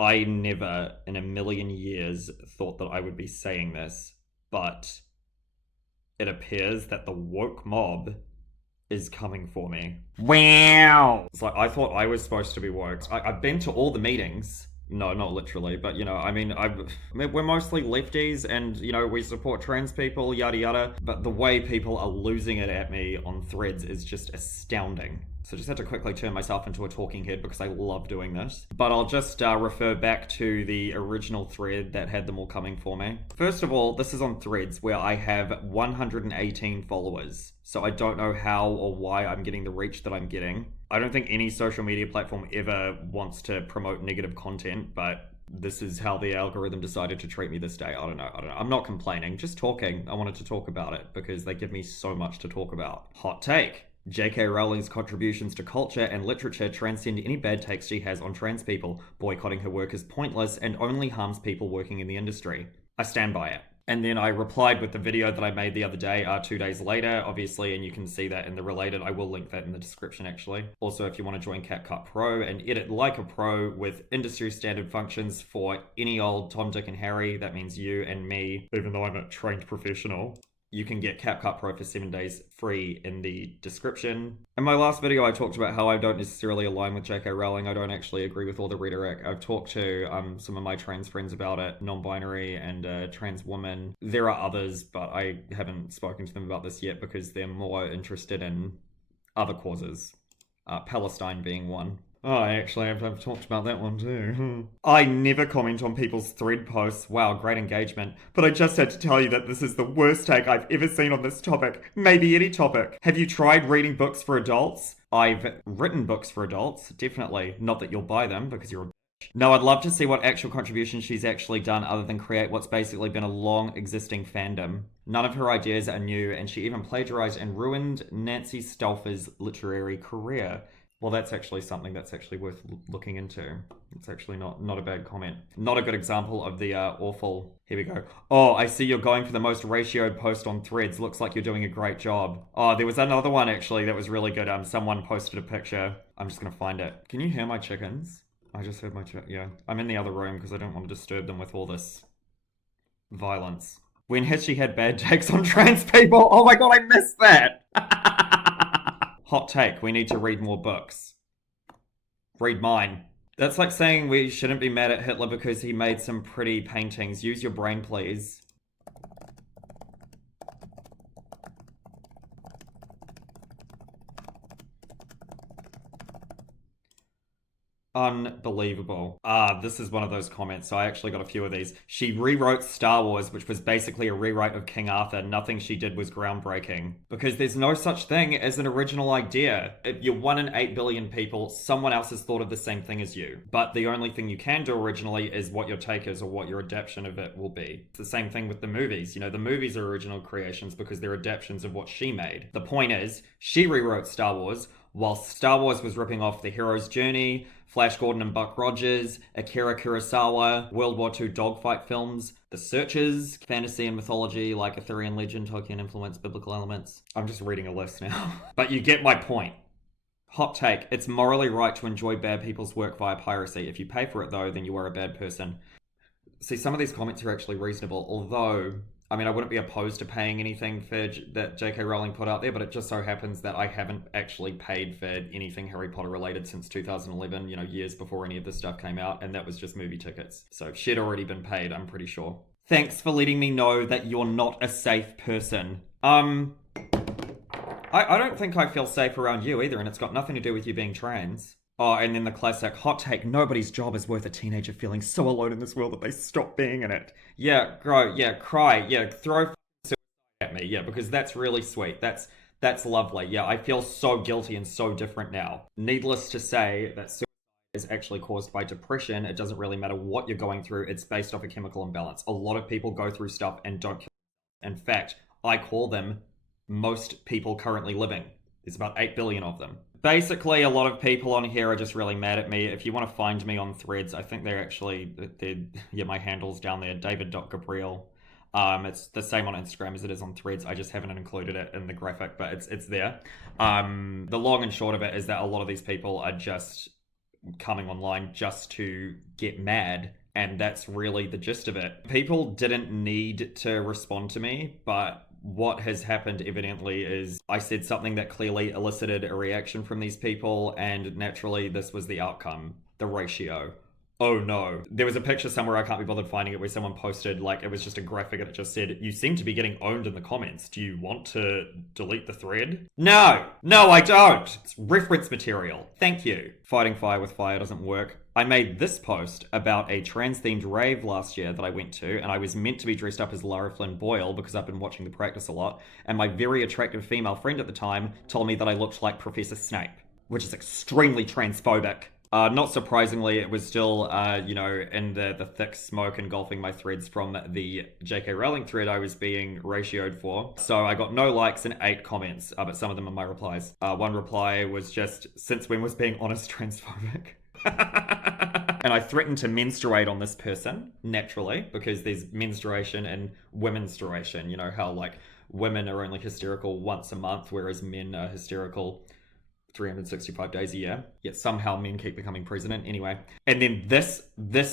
I never in a million years thought that I would be saying this, but it appears that the woke mob is coming for me. Wow! It's like I thought I was supposed to be woke. I've been to all the meetings. No, not literally, but we're mostly lefties and, we support trans people, yada yada. But the way people are losing it at me on threads is just astounding. So I just had to quickly turn myself into a talking head because I love doing this. But I'll just refer back to the original thread that had them all coming for me. First of all, this is on Threads where I have 118 followers. So I don't know how or why I'm getting the reach that I'm getting. I don't think any social media platform ever wants to promote negative content, but this is how the algorithm decided to treat me this day. I don't know. I'm not complaining, just talking. I wanted to talk about it because they give me so much to talk about. Hot take. J.K. Rowling's contributions to culture and literature transcend any bad takes she has on trans people. Boycotting her work is pointless and only harms people working in the industry. I stand by it. And then I replied with the video that I made the other day, 2 days later, obviously, and you can see that in the related. I will link that in the description, actually. Also, if you want to join CapCut Pro and edit like a pro with industry standard functions for any old Tom, Dick, and Harry, that means you and me, even though I'm a trained professional. You can get CapCut Pro for 7 days free in the description. In my last video, I talked about how I don't necessarily align with J.K. Rowling. I don't actually agree with all the rhetoric. I've talked to some of my trans friends about it, non-binary and trans women. There are others, but I haven't spoken to them about this yet because they're more interested in other causes. Palestine being one. Oh, actually, I've talked about that one too. I never comment on people's thread posts. Wow, great engagement. But I just had to tell you that this is the worst take I've ever seen on this topic. Maybe any topic. Have you tried reading books for adults? I've written books for adults, definitely. Not that you'll buy them because you're a bitch. No, I'd love to see what actual contribution she's actually done other than create what's basically been a long existing fandom. None of her ideas are new, and she even plagiarized and ruined Nancy Stauffer's literary career. Well, that's actually something that's actually worth looking into. It's actually not a bad comment. Not a good example of the awful... Here we go. Oh, I see you're going for the most ratioed post on Threads. Looks like you're doing a great job. Oh, there was another one actually that was really good. Someone posted a picture. I'm just going to find it. Can you hear my chickens? I just heard my yeah. I'm in the other room because I don't want to disturb them with all this violence. When has she had bad takes on trans people? Oh my god, I missed that! Hot take, we need to read more books. Read mine. That's like saying we shouldn't be mad at Hitler because he made some pretty paintings. Use your brain, please. Unbelievable. This is one of those comments. So I actually got a few of these. She rewrote Star Wars, which was basically a rewrite of King Arthur. Nothing she did was groundbreaking. Because there's no such thing as an original idea. If you're 1 in 8 billion people, someone else has thought of the same thing as you. But the only thing you can do originally is what your take is or what your adaptation of it will be. It's the same thing with the movies. The movies are original creations because they're adaptations of what she made. The point is, she rewrote Star Wars while Star Wars was ripping off The Hero's Journey, Flash Gordon and Buck Rogers, Akira Kurosawa, World War II dogfight films, The Searchers, fantasy and mythology like Arthurian legend, Tolkien influence, biblical elements. I'm just reading a list now. But you get my point. Hot take, it's morally right to enjoy bad people's work via piracy. If you pay for it though, then you are a bad person. See, some of these comments are actually reasonable, although... I wouldn't be opposed to paying anything for that J.K. Rowling put out there, but it just so happens that I haven't actually paid for anything Harry Potter related since 2011, years before any of this stuff came out, and that was just movie tickets. So shit already been paid, I'm pretty sure. Thanks for letting me know that you're not a safe person. I don't think I feel safe around you either, and it's got nothing to do with you being trans. Oh, and then the classic hot take, nobody's job is worth a teenager feeling so alone in this world that they stop being in it. Yeah, grow, yeah, cry, yeah, throw at me, yeah, because that's really sweet. That's lovely. Yeah, I feel so guilty and so different now. Needless to say that suicide is actually caused by depression. It doesn't really matter what you're going through. It's based off a chemical imbalance. A lot of people go through stuff and don't kill themselves. In fact, I call them most people currently living. There's about 8 billion of them. Basically, a lot of people on here are just really mad at me. If you want to find me on Threads, I think my handle's down there, david.gabreel. It's the same on Instagram as it is on Threads. I just haven't included it in the graphic, but it's there. The long and short of it is that a lot of these people are just coming online just to get mad. And that's really the gist of it. People didn't need to respond to me, but what has happened evidently is I said something that clearly elicited a reaction from these people, and naturally, this was the outcome, the ratio. Oh no. There was a picture somewhere, I can't be bothered finding it, where someone posted, like, it was just a graphic and it just said, "You seem to be getting owned in the comments. Do you want to delete the thread?" No! No, I don't! It's reference material. Thank you. Fighting fire with fire doesn't work. I made this post about a trans-themed rave last year that I went to, and I was meant to be dressed up as Lara Flynn Boyle because I've been watching The Practice a lot, and my very attractive female friend at the time told me that I looked like Professor Snape, which is extremely transphobic. Not surprisingly, it was still, in the thick smoke engulfing my threads from the J.K. Rowling thread I was being ratioed for. So I got no likes and 8 comments, but some of them are my replies. One reply was just, "Since when was being honest transphobic?" And I threatened to menstruate on this person, naturally, because there's menstruation and womenstruation. You know how, like, women are only hysterical once a month, whereas men are hysterical 365 days a year. Yet somehow men keep becoming president. Anyway. And then this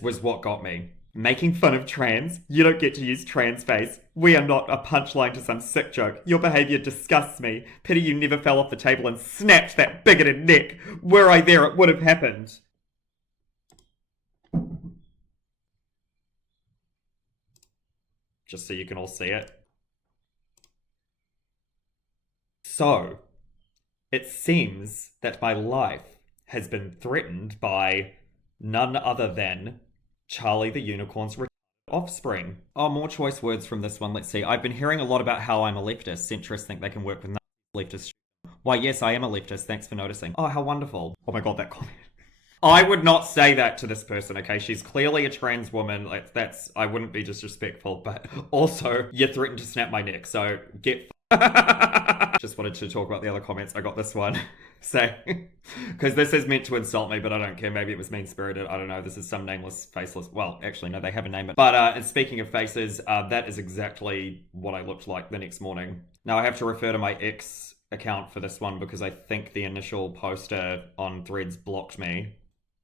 was what got me. Making fun of trans. You don't get to use trans face. We are not a punchline to some sick joke. Your behaviour disgusts me. Pity you never fell off the table and snapped that bigoted neck. Were I there, it would have happened. Just so you can all see it. So, it seems that my life has been threatened by none other than Charlie the Unicorn's offspring. Oh, more choice words from this one. Let's see. I've been hearing a lot about how I'm a leftist. Centrists think they can work with leftists. Why, yes, I am a leftist. Thanks for noticing. Oh, how wonderful. Oh my god, that comment. I would not say that to this person, okay? She's clearly a trans woman. Like, I wouldn't be disrespectful, but also, you threatened to snap my neck, so get Just wanted to talk about the other comments. I got this one saying, because this is meant to insult me, but I don't care. Maybe it was mean-spirited. I don't know. This is some nameless, faceless. Well, actually, no, they have a name. But and speaking of faces, that is exactly what I looked like the next morning. Now, I have to refer to my X account for this one because I think the initial poster on Threads blocked me.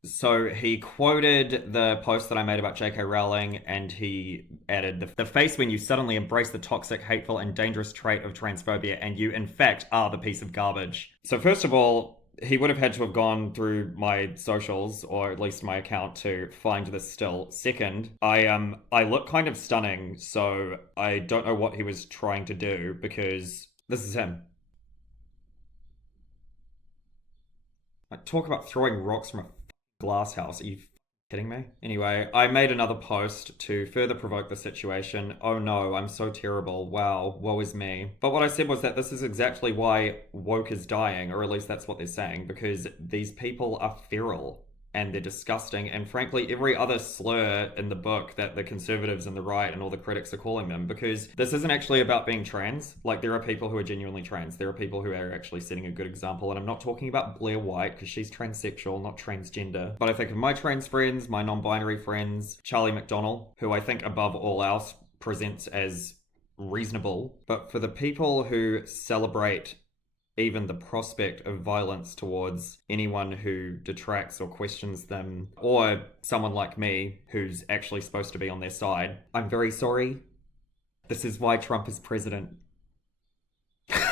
So he quoted the post that I made about J.K. Rowling, and he added, the face when you suddenly embrace the toxic, hateful, and dangerous trait of transphobia, and you, in fact, are the piece of garbage. So first of all, he would have had to have gone through my socials, or at least my account, to find this still. Second, I look kind of stunning, so I don't know what he was trying to do, because this is him. Like, talk about throwing rocks from a glass house. Are you kidding me? Anyway, I made another post to further provoke the situation. Oh no, I'm so terrible. Wow, woe is me. But what I said was that this is exactly why woke is dying, or at least that's what they're saying, because these people are feral and they're disgusting, and frankly every other slur in the book that the conservatives and the right and all the critics are calling them, because this isn't actually about being trans. Like, there are people who are genuinely trans. There are people who are actually setting a good example, and I'm not talking about Blair White because she's transsexual, not transgender. But I think of my trans friends, my non-binary friends, Charlie McDonnell, who I think above all else presents as reasonable. But for the people who celebrate even the prospect of violence towards anyone who detracts or questions them, or someone like me who's actually supposed to be on their side, I'm very sorry. This is why Trump is president.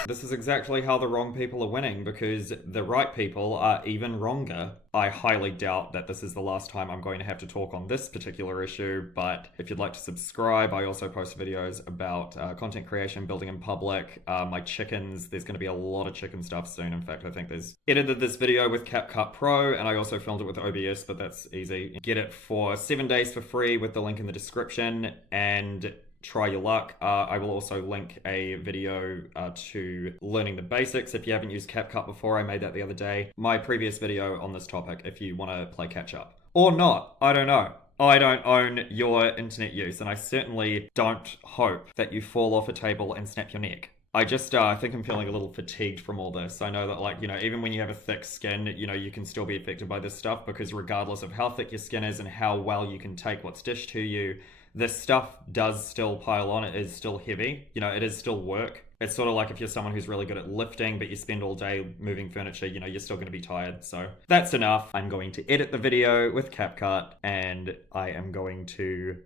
This is exactly how the wrong people are winning, because the right people are even wronger. I highly doubt that this is the last time I'm going to have to talk on this particular issue, but if you'd like to subscribe, I also post videos about content creation, building in public, my chickens. There's going to be a lot of chicken stuff soon. In fact, I think there's... Edited this video with CapCut Pro, and I also filmed it with OBS, but that's easy. Get it for 7 days for free with the link in the description, and try your luck. I will also link a video to learning the basics. If you haven't used CapCut before, I made that the other day. My previous video on this topic, if you want to play catch up. Or not, I don't know. I don't own your internet use, and I certainly don't hope that you fall off a table and snap your neck. I just I think I'm feeling a little fatigued from all this. I know that, like, you know, even when you have a thick skin, you know, you can still be affected by this stuff, because regardless of how thick your skin is and how well you can take what's dished to you, this stuff does still pile on. It is still heavy. You know, it is still work. It's sort of like if you're someone who's really good at lifting, but you spend all day moving furniture, you know, you're still going to be tired. So that's enough. I'm going to edit the video with CapCut, and I am going to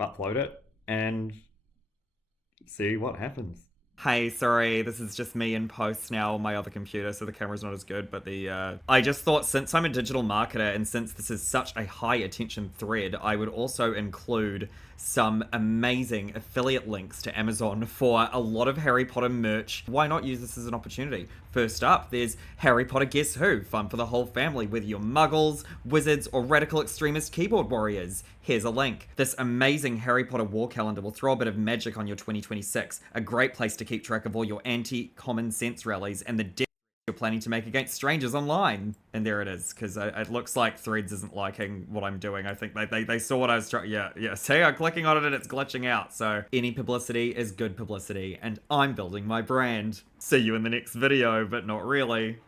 upload it and see what happens. Hey, sorry, this is just me in post now on my other computer, so the camera's not as good, but I just thought, since I'm a digital marketer and since this is such a high attention thread, I would also include some amazing affiliate links to Amazon for a lot of Harry Potter merch. Why not use this as an opportunity? First up, there's Harry Potter Guess Who, fun for the whole family, whether you're muggles, wizards, or radical extremist keyboard warriors. Here's a link. This amazing Harry Potter war calendar will throw a bit of magic on your 2026. A great place to keep track of all your anti-common sense rallies and the death you're planning to make against strangers online. And there it is, because it looks like Threads isn't liking what I'm doing. I think they saw what I was trying. Yeah. See, I'm clicking on it and it's glitching out. So any publicity is good publicity, and I'm building my brand. See you in the next video, but not really.